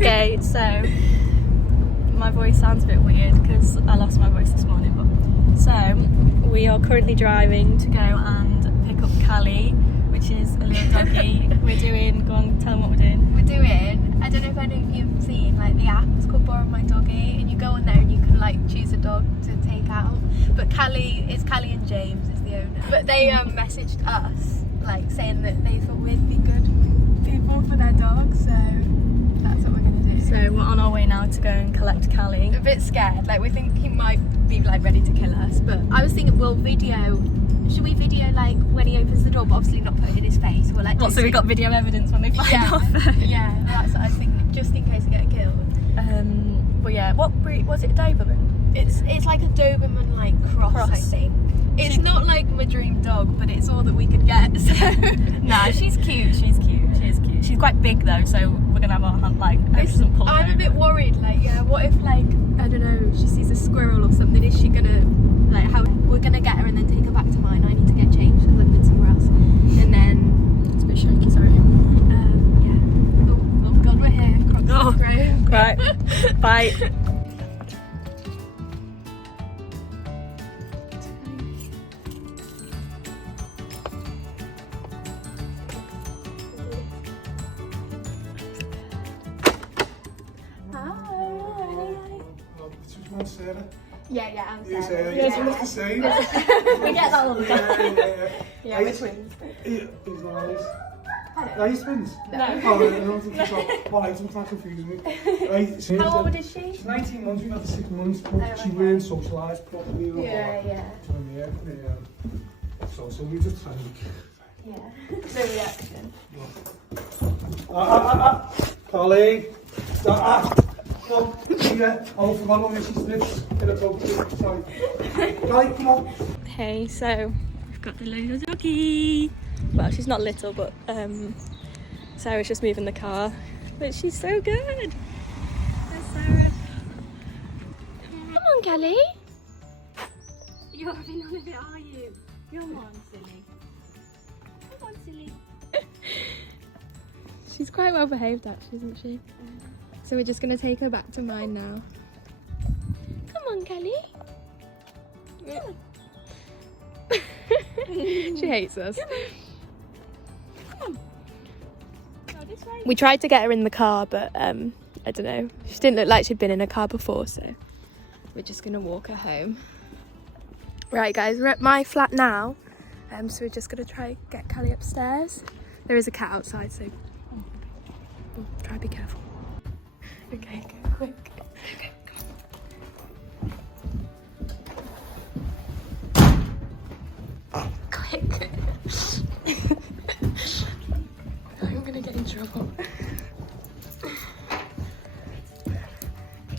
Okay, so my voice sounds a bit weird because I lost my voice this morning. But so we are currently driving to go and pick up Callie, which is a little doggy. We're doing. Go on, tell them what we're doing. We're doing. I don't know if any of you have seen like the app. It's called Borrow My Doggy, and you go on there and you can like choose a dog to take out. But Callie and James is the owner. But they messaged us like saying that they thought we'd be good people for their dog, so that's what we're gonna do. So we're on our way now to go and collect Callie. A bit scared, like we think he might be like ready to kill us, but I was thinking should we video like when he opens the door, but obviously not put it in his face. We'll, like, What, so we got video evidence when they fly off? Yeah, that's what I was thinking, just in case we get killed. But yeah, what breed was it? Doberman? It's like a Doberman like cross. I think. It's not like my dream dog, but it's all that we could get. So Nah, she's cute. She is cute. She's quite big though, so we're gonna have our hunt like. I'm a bit worried. Like, yeah, what if like I don't know, she sees a squirrel or something? Is she gonna like how we're gonna get her and then take her back to mine? I need to get changed because I've been somewhere else, and then it's a bit shaky. Sorry. Yeah. Oh God, we're here. Oh, right. Bye. Sarah? Yeah, I'm You Sarah. Sarah, you look the same. We get that all the time. Yeah, we're twins. He's nice. Are you twins? No. Oh, I don't think so. Well, sometimes confusing me. Right, so How old is she? she's 19 months, we've had 6 months, but she weren't socialised properly. Yeah. So we just trying Yeah. No reaction. Callie. Come. Yeah. Oh, I forgot what she slips. Inappropriate. Sorry. Callie, come on. Okay, so we've got the little doggy. Well, she's not little, but Sarah's just moving the car. But she's so good. There's Sarah. Come on, Callie. You're having none of it, are you? Come on, silly. Come on, silly. She's quite well behaved, actually, isn't she? So we're just going to take her back to mine now. Come on, Callie. She hates us. Come on. Go this way. We tried to get her in the car, but I don't know. She didn't look like she'd been in a car before, so we're just going to walk her home. Right, guys, we're at my flat now. So we're just going to try get Callie upstairs. There is a cat outside, so try to be careful. Okay, go quick. Okay, go. Quick. I'm gonna get in trouble.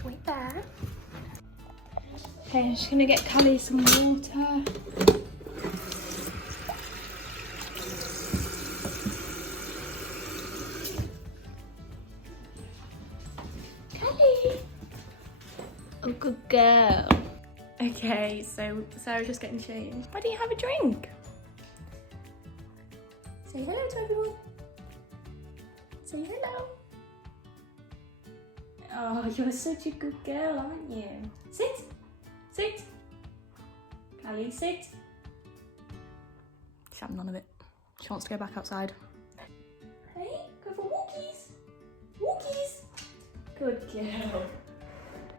Wait there. Okay, I'm just gonna get Callie some water. Oh, good girl. Okay, so Sarah's just getting changed. Why don't you have a drink? Say hello to everyone. Say hello. Oh, you're such a good girl, aren't you? Sit. Sit. Callie, sit. She's having none of it. She wants to go back outside. Hey, go for walkies. Walkies. Good girl.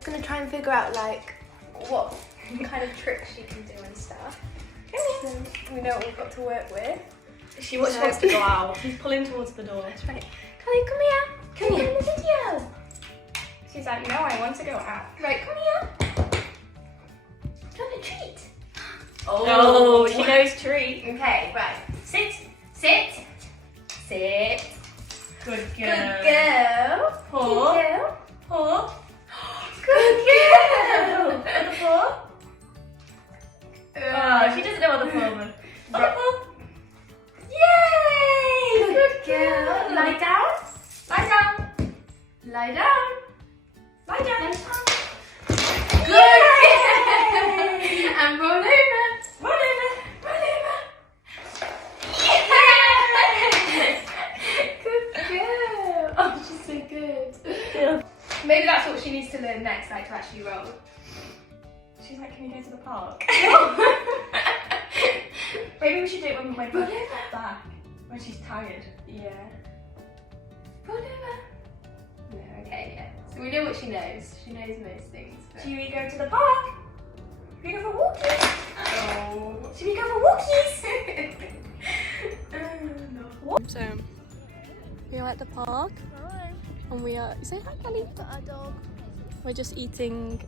I'm gonna try and figure out like what kind of tricks she can do and stuff. So we know what we've got to work with. She wants to go out. She's pulling towards the door. That's right. Callie, come here. Come here in the video. She's like, no, I want to go out. Right, come here. Do you want a treat? Oh, she knows treat. Okay, right. Sit. Sit. Sit. Good girl. Good girl. Paw. Good girl. Paw. Good girl. Other paw. Oh, she doesn't know what the paw was. Other paw. Yay! Good girl. Lie down. Lie down. Lie down. Lie down. Good girl. And roll over. Roll over. Roll over. Yes! Good girl. Oh, she's so good. That's what she needs to learn next, like to actually roll. She's like, can we go to the park? Maybe we should do it when we're Back. When she's tired. Yeah. Roll over. No, okay, yeah. So we know what she knows. She knows most things. But... Should we go to the park? Should we go for walkies? Oh. Should we go for walkies? No. So, we are at the park. And we are, say hi, Callie. A dog. We're just eating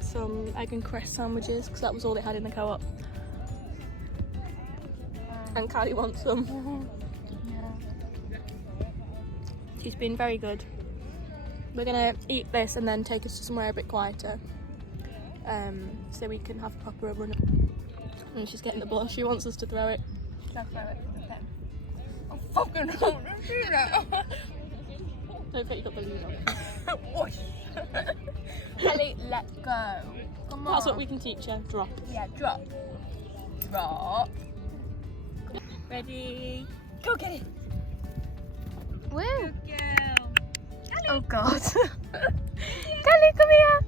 some egg and cress sandwiches because that was all they had in the co-op. And Callie wants some. She's been very good. We're gonna eat this and then take us to somewhere a bit quieter, so we can have proper run. And she's getting the ball. She wants us to throw it. Don't throw it with the pen. Oh, fucking hell, don't do that. Don't think you got the lead on it. Whoosh. Callie, let go. Come on. That's what we can teach her. Drop. Yeah, drop. Drop. Ready? Go get it. Woo. Good girl. Oh God. Callie, come here.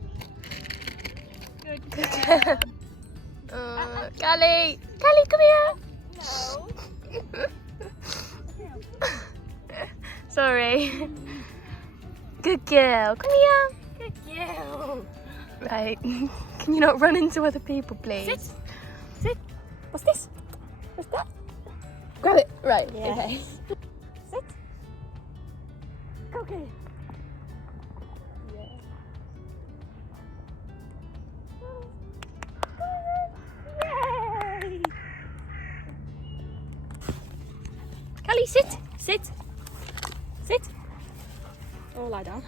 Good girl. Callie. Callie, come here. No. Sorry. Good girl. Come here. Good girl. Right. Can you not run into other people, please? Sit. Sit. What's this? What's that? Grab it. Right. Yes. Okay. Sit. Go get it. Yay! Callie, sit. Sit. Sit. Or lie down.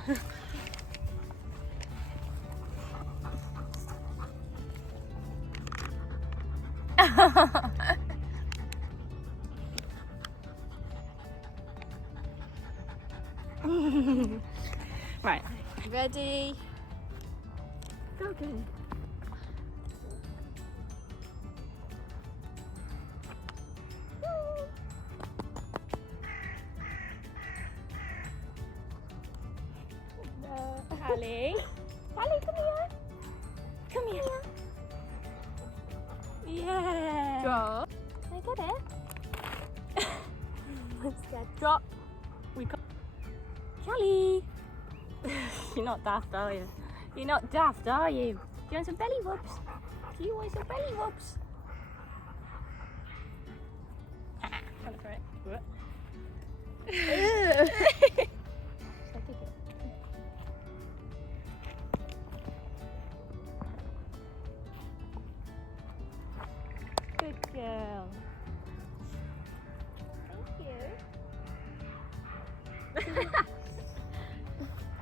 Right. Ready? Go again. Callie. Callie, come here. Come here. Yeah. Drop. Can I get it? Let's get drop. We got Callie. You're not daft, are you? You're not daft, are you? Do you want some belly rubs? Do you want some belly rubs? Gonna throw it. Good girl. Thank you.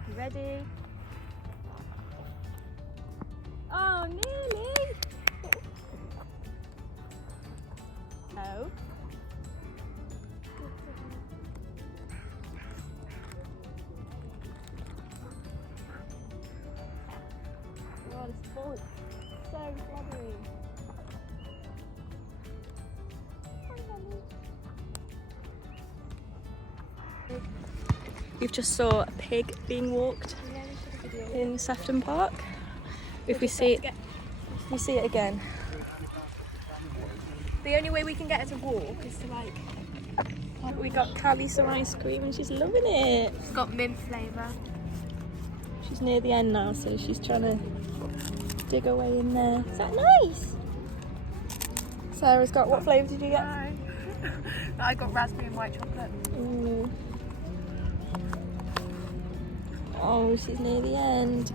You ready? Oh, nearly. No. Oh, this ball is so blubbery. We've just saw a pig being walked in Sefton Park. If we see it again. The only way we can get her to walk is to like. We got Callie some ice cream and she's loving it. It's got mint flavour. She's near the end now, so she's trying to dig her way in there. Is that nice? Sarah's got, what flavour did you get? I got raspberry and white chocolate. Ooh. Oh, she's near the end.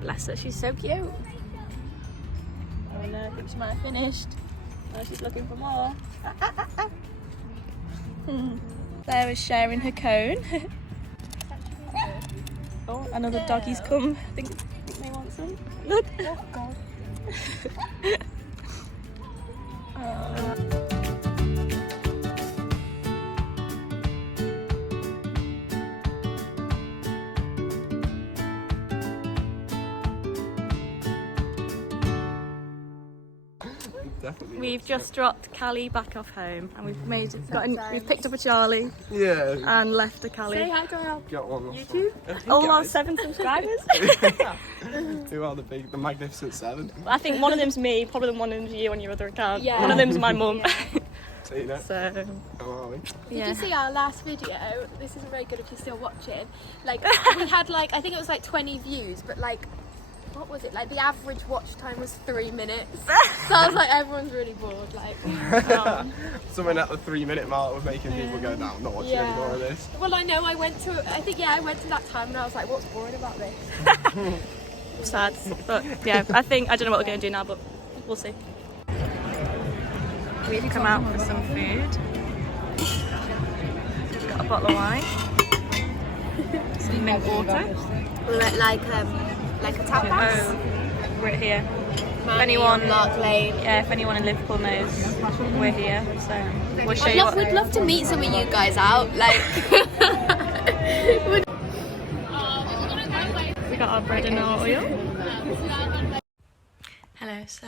Bless her, she's so cute. Oh no, I think she might have finished. Oh, she's looking for more. Sarah's sharing her cone. Oh, another doggy's come. I think they want some. Look. Oh God. definitely. We've just dropped Callie back off home, and we've picked up a Charlie Yeah. and left a Callie. Say hi, Doyle. Got one. YouTube. All our 7 subscribers. Who are the magnificent 7? I think one of them's me, probably one of them's you on your other account. Yeah. One of them's my mum. So you know. So How are we? Did you see our last video? This isn't very good if you're still watching. Like, we had like, I think it was like 20 views, but like, what was it? Like, the average watch time was 3 minutes. So I was like, everyone's really bored. Like, Something at the 3-minute mark was making people go down, not watching any more of this. Well, I know I went to that time and I was like, what's boring about this? sad, but yeah, I don't know what we're going to do now, but we'll see. We've come out for some food. Got a bottle of wine, some mint water. Like a tapas. Oh, we're here. If anyone- Lane. Yeah, if anyone in Liverpool knows, we're here. So we'll show you. We'd love to meet some of you guys out. Like, We got our bread and our oil. Hello, so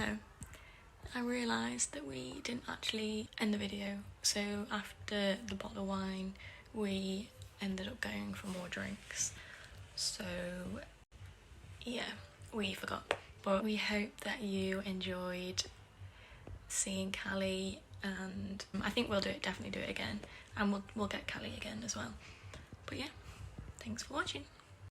I realised that we didn't actually end the video. So after the bottle of wine, we ended up going for more drinks. So yeah, we forgot. But we hope that you enjoyed seeing Callie, and I think we'll definitely do it again, and we'll get Callie again as well. But yeah, thanks for watching.